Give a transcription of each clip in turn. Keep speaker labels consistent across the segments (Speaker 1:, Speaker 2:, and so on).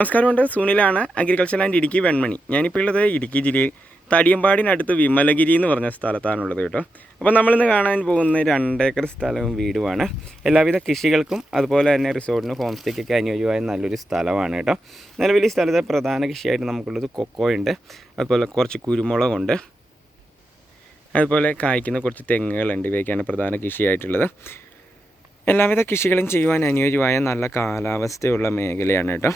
Speaker 1: നമസ്കാരമുണ്ട്. സുനിലാണ് agriculture and Idukki Venmani ഞാനിപ്പോൾ ഉള്ളത് ഇടുക്കി ജില്ലയിൽ തടിയമ്പാടിനടുത്ത് വിമലഗിരി എന്ന് പറഞ്ഞ സ്ഥലത്താണുള്ളത് കേട്ടോ. അപ്പോൾ നമ്മളിന്ന് കാണാൻ പോകുന്ന രണ്ടേക്കർ സ്ഥലവും വീടുമാണ്. എല്ലാവിധ കൃഷികൾക്കും അതുപോലെ തന്നെ റിസോർട്ടിനും ഹോം സ്റ്റേക്കൊക്കെ അനുയോജ്യമായ നല്ലൊരു സ്ഥലമാണ് കേട്ടോ. നിലവിൽ ഈ സ്ഥലത്തെ പ്രധാന കൃഷിയായിട്ട് നമുക്കുള്ളത് കൊക്കോയുണ്ട് അതുപോലെ കുറച്ച് കുരുമുളകുണ്ട്. അതുപോലെ കായ്ക്കുന്ന കുറച്ച് തെങ്ങുകളുണ്ട്. ഇവയൊക്കെയാണ് പ്രധാന കൃഷിയായിട്ടുള്ളത്. എല്ലാവിധ കൃഷികളും ചെയ്യുവാൻ അനുയോജ്യമായ നല്ല കാലാവസ്ഥയുള്ള മേഖലയാണ് കേട്ടോ.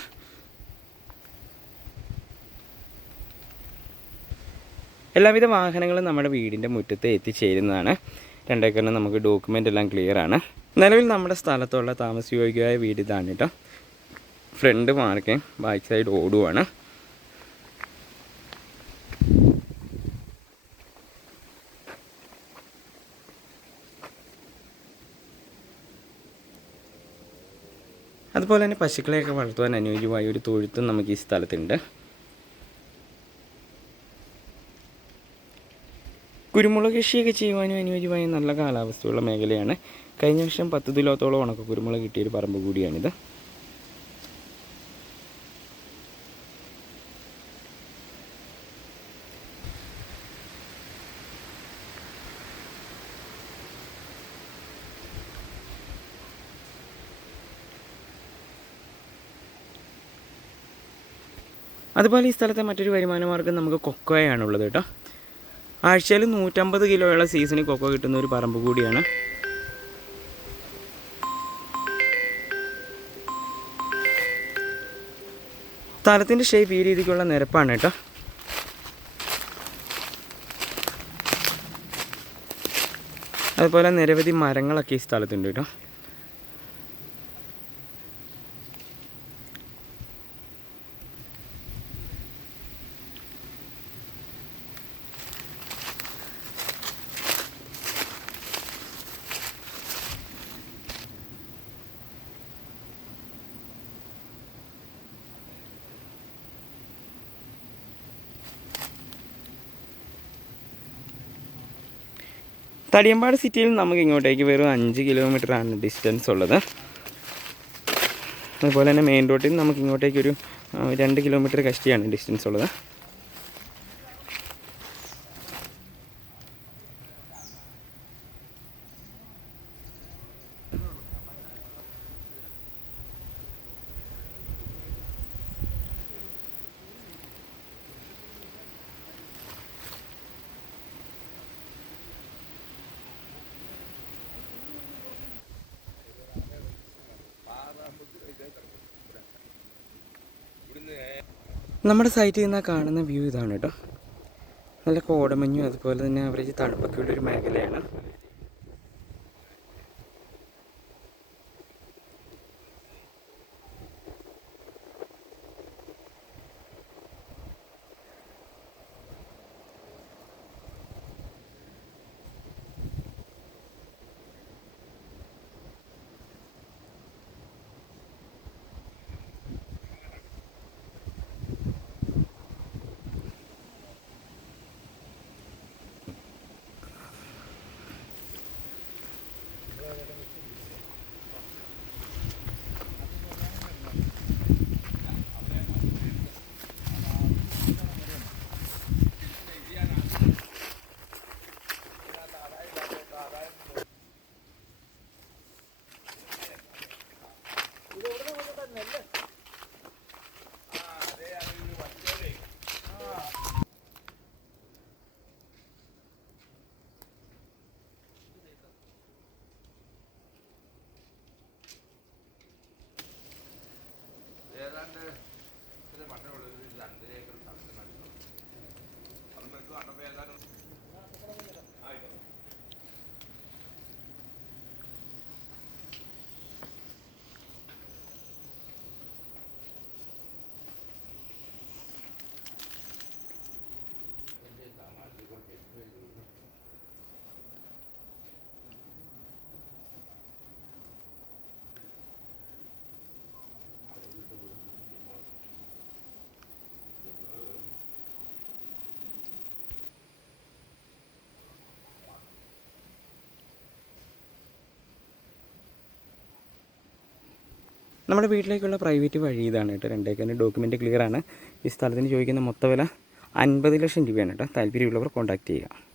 Speaker 1: എല്ലാവിധ വാഹനങ്ങളും നമ്മുടെ വീടിന്റെ മുറ്റത്ത് എത്തിച്ചേരുന്നതാണ്. രണ്ടേക്കറിന് നമുക്ക് ഡോക്യുമെന്റ് എല്ലാം ക്ലിയർ ആണ്. നിലവിൽ നമ്മുടെ സ്ഥലത്തുള്ള താമസയോഗ്യമായ വീട് ഇതാണ് കേട്ടോ. ഫ്രണ്ട് മാർക്കിങ് ബാക്ക് സൈഡ് ഓടുവാണ് അതുപോലെ തന്നെ പശുക്കളെയൊക്കെ വളർത്തുവാൻ അനുയോജ്യമായ ഒരു തൊഴുത്തും നമുക്ക് ഈ സ്ഥലത്തുണ്ട്. കുരുമുളക് കൃഷിയൊക്കെ ചെയ്യുവാനും അനുയോജ്യമായ നല്ല കാലാവസ്ഥയുള്ള മേഖലയാണ്. കഴിഞ്ഞ വർഷം പത്ത് കിലോത്തോളം ഉണക്ക കുരുമുളക് കിട്ടിയൊരു പറമ്പ് കൂടിയാണിത്. അതുപോലെ ഈ സ്ഥലത്തെ മറ്റൊരു വരുമാന മാർഗം നമുക്ക് കൊക്കോയാണുള്ളത് കേട്ടോ. ആഴ്ചയിൽ നൂറ്റമ്പത് കിലോയുള്ള സീസണിൽ കൊക്കോ കിട്ടുന്ന ഒരു പറമ്പ് കൂടിയാണ്. സ്ഥലത്തിന്റെ ഷേപ്പ് ഈ രീതിക്കുള്ള നിരപ്പാണ് കേട്ടോ. അതുപോലെ നിരവധി മരങ്ങളൊക്കെ ഈ സ്ഥലത്തുണ്ട് കേട്ടോ. തടിയമ്പാട് സിറ്റിയിൽ നമുക്ക് ഇങ്ങോട്ടേക്ക് വെറും അഞ്ച് കിലോമീറ്ററാണ് ഡിസ്റ്റൻസ് ഉള്ളത് അതുപോലെ തന്നെ മെയിൻ റോഡിൽ നമുക്ക് ഇങ്ങോട്ടേക്ക് ഒരു ആ, രണ്ട് കിലോമീറ്റർ കഷ്ടിയാണ് ഡിസ്റ്റൻസ് ഉള്ളത് നമ്മുടെ സൈറ്റിൽ നിന്ന് കാണുന്ന വ്യൂ ഇതാണ് കേട്ടോ നല്ല കോടമഞ്ഞും അതുപോലെ തന്നെ ആവറേജ് തണുപ്പൊക്കെ ഉള്ളൊരു മേഖലയാണ്. డెబ్బై ఐదు നമ്മുടെ വീട്ടിലേക്കുള്ള പ്രൈവറ്റ് വഴി ഇതാണ് കേട്ടോ. രണ്ടേക്കറിന്റെ ഡോക്യുമെന്റ് ക്ലിയർ ആണ്. ഈ സ്ഥലത്തിന് ചോദിക്കുന്ന മൊത്തവില അൻപത് ലക്ഷം രൂപയാണ് കേട്ടോ. താല്പര്യമുള്ളവർ കോൺടാക്റ്റ് ചെയ്യുക.